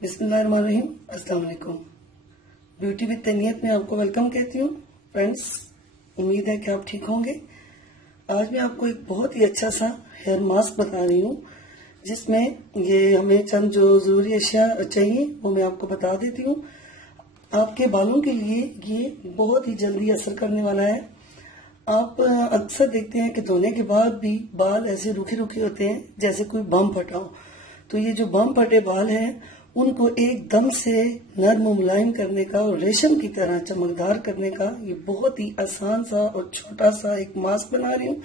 बिस्मिल्लाहिर्रहमानिर्रहीम। अस्सलाम वालेकुम। ब्यूटी विद तनीयत में आपको वेलकम कहती हूँ। फ्रेंड्स, उम्मीद है कि आप ठीक होंगे। आज मैं आपको एक बहुत ही अच्छा सा हेयर मास्क बता रही हूँ, जिसमें ये हमें चंद जो ज़रूरी अशिया चाहिए वो मैं आपको बता देती हूँ। आपके बालों के लिए ये बहुत ही जल्दी असर करने वाला है। आप अक्सर देखते हैं कि धोने के बाद भी बाल ऐसे रूखे रूखे होते हैं जैसे कोई बम फटा हो। तो ये जो बम फटे बाल हैं उनको एकदम से नर्म मुलायम करने का और रेशम की तरह चमकदार करने का ये बहुत ही आसान सा और छोटा सा एक मास्क बना रही हूँ।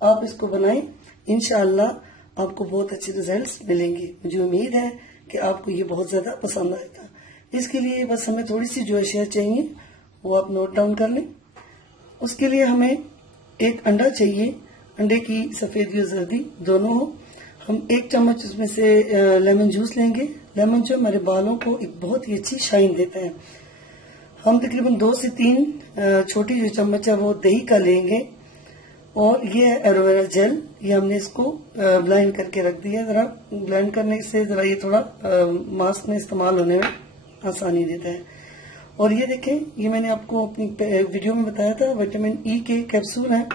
आप इसको बनाएं, इंशाअल्लाह आपको बहुत अच्छे रिजल्ट्स मिलेंगे। मुझे उम्मीद है कि आपको ये बहुत ज्यादा पसंद आएगा। इसके लिए बस हमें थोड़ी सी जो अशिया चाहिए वो आप नोट डाउन कर लें। उसके लिए हमें एक अंडा चाहिए। अंडे की सफेद या जर्दी दोनों हो। हम 1 चम्मच उसमें से लेमन जूस लेंगे। लेमन जो हमारे बालों को एक बहुत ही अच्छी शाइन देता है। हम तकरीबन 2 से 3 छोटी जो चम्मच है वो दही का लेंगे। और ये है एलोवेरा जेल। ये हमने इसको ब्लेंड करके रख दिया। जरा ब्लेंड करने से जरा ये थोड़ा मास्क में इस्तेमाल होने में आसानी देता है। और ये देखें, ये मैंने आपको अपनी वीडियो में बताया था, विटामिन ई के कैप्सूल हैं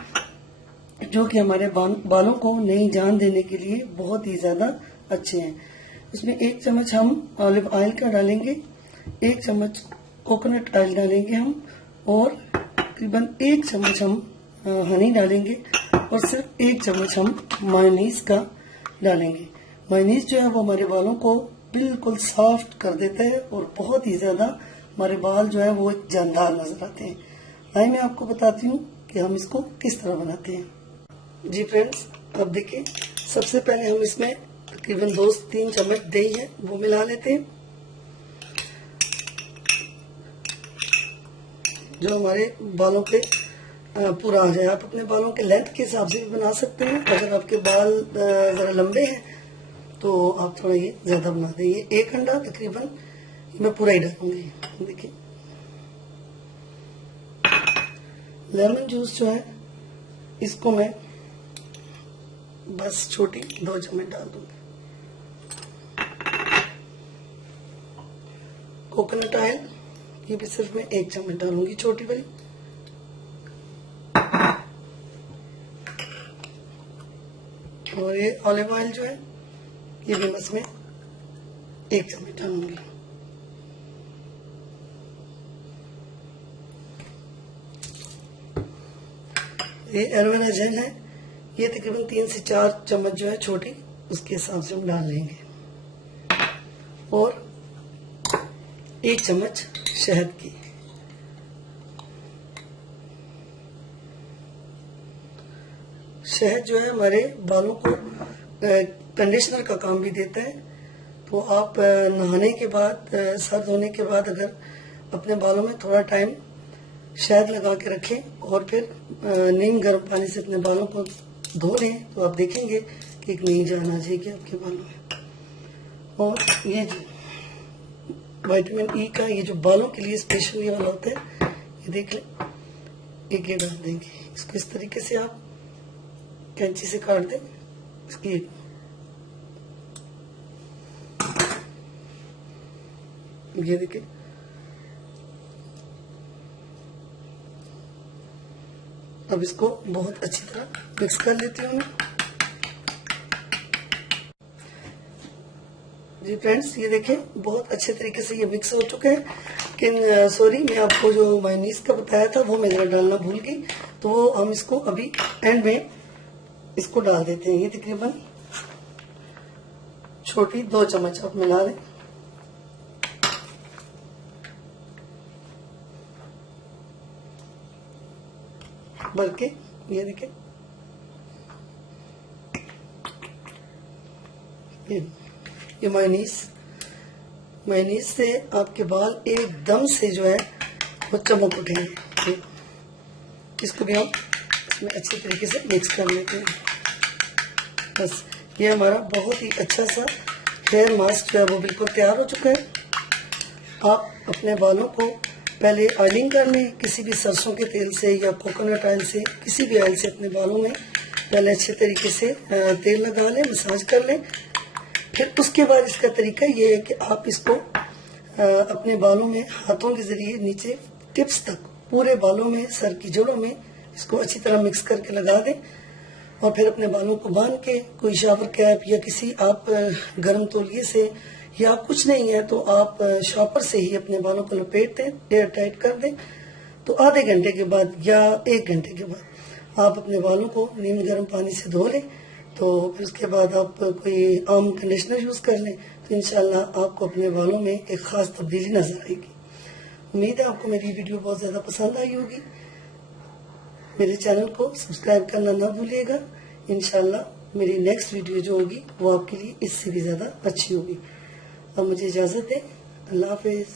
जो कि हमारे बालों को नई जान देने के लिए बहुत ही ज्यादा अच्छे हैं। इसमें 1 चम्मच हम ऑलिव ऑयल का डालेंगे, 1 चम्मच कोकोनट ऑयल डालेंगे हम, और तकरीबन 1 चम्मच हम हनी डालेंगे, और सिर्फ 1 चम्मच हम मायोनीज का डालेंगे। मायोनीज जो है वो हमारे बालों को बिल्कुल सॉफ्ट कर देता है और बहुत ही ज्यादा हमारे बाल जो है वो जानदार नजर आते हैं। आइए मैं आपको बताती हूँ कि हम इसको किस तरह बनाते हैं। जी फ्रेंड्स, अब देखिए, सबसे पहले हम इसमें तकरीबन 2 से 3 चम्मच दही है वो मिला लेते हैं, जो हमारे बालों पे पूरा आ जाए। आप अपने बालों के लेंथ के हिसाब से भी बना सकते हैं। अगर आपके बाल जरा लंबे हैं तो आप थोड़ा ये ज्यादा बना दें। ये 1 अंडा तकरीबन मैं पूरा ही डालूंगी। देखिए, लेमन जूस जो है इसको मैं बस छोटी 2 चम्मच डाल दूंगी। कोकोनट ऑयल ये भी सिर्फ मैं 1 चम्मच डालूंगी, छोटी वाली। और ये ऑलिव ऑयल जो है ये भी बस मैं 1 चम्मच डालूंगी। ये एलोवेरा जेल है, ये तकरीबन 3 से 4 चम्मच जो है छोटी, उसके हिसाब से हम डाल लेंगे। और 1 चम्मच शहद की। शहद जो है हमारे बालों को कंडीशनर का काम भी देता है। तो आप नहाने के बाद, सर धोने के बाद अगर अपने बालों में थोड़ा टाइम शहद लगा के रखें और फिर नीम गर्म पानी से अपने बालों को धो लें तो आप देखेंगे कि एक नई जान आ जाएगी आपके बालों में। और ये जो विटामिन ई का ये जो बालों के लिए स्पेशल ये वाला होता है, ये देख लें, एक ये डाल देंगे। इसको इस तरीके से आप कैंची से काट दें। इसकी ये देखिए, अब इसको बहुत अच्छी तरह मिक्स कर लेती हूँ मैं। जी फ्रेंड्स, ये देखें, बहुत अच्छे तरीके से ये मिक्स हो चुका है। लेकिन सॉरी, मैं आपको जो मायोनीज का बताया था वो मैं जरा डालना भूल गई, तो हम इसको अभी एंड में इसको डाल देते हैं। ये तकरीबन छोटी 2 चम्मच आप मिला लें। बल्कि ये देखें, ये मायोनीज से आपके बाल एकदम से जो है वो चमक उठेंगे। इसको भी हम इसमें अच्छे तरीके से मिक्स कर लेते हैं। बस ये हमारा बहुत ही अच्छा सा हेयर मास्क जो है वो बिल्कुल तैयार हो चुका है। आप अपने बालों को पहले ऑयलिंग कर लें, किसी भी सरसों के तेल से या कोकोनट ऑयल से, किसी भी ऑयल से अपने बालों में पहले अच्छे तरीके से तेल लगा लें, मसाज कर लें। फिर उसके बाद इसका तरीका ये है कि आप इसको अपने बालों में हाथों के जरिए नीचे टिप्स तक पूरे बालों में, सर की जड़ों में इसको अच्छी तरह मिक्स करके लगा दें और फिर अपने बालों को बांध के कोई शावर कैप या किसी आप गर्म तौलिए से, या कुछ नहीं है तो आप शॉपर से ही अपने बालों को लपेट दें, एयर टाइट कर दें। तो आधे घंटे के बाद या 1 घंटे के बाद आप अपने बालों को नीम गर्म पानी से धो लें। तो फिर उसके बाद आप कोई आम कंडीशनर यूज कर लें तो इंशाल्लाह आपको अपने बालों में एक खास तब्दीली नजर आएगी। उम्मीद है आपको मेरी वीडियो बहुत ज्यादा पसंद आई होगी। मेरे चैनल को सब्सक्राइब करना ना भूलिएगा। इंशाल्लाह मेरी नेक्स्ट वीडियो जो होगी वो आपके लिए इससे भी ज्यादा अच्छी होगी। अब मुझे इजाजत दें। अल्लाह हाफिज।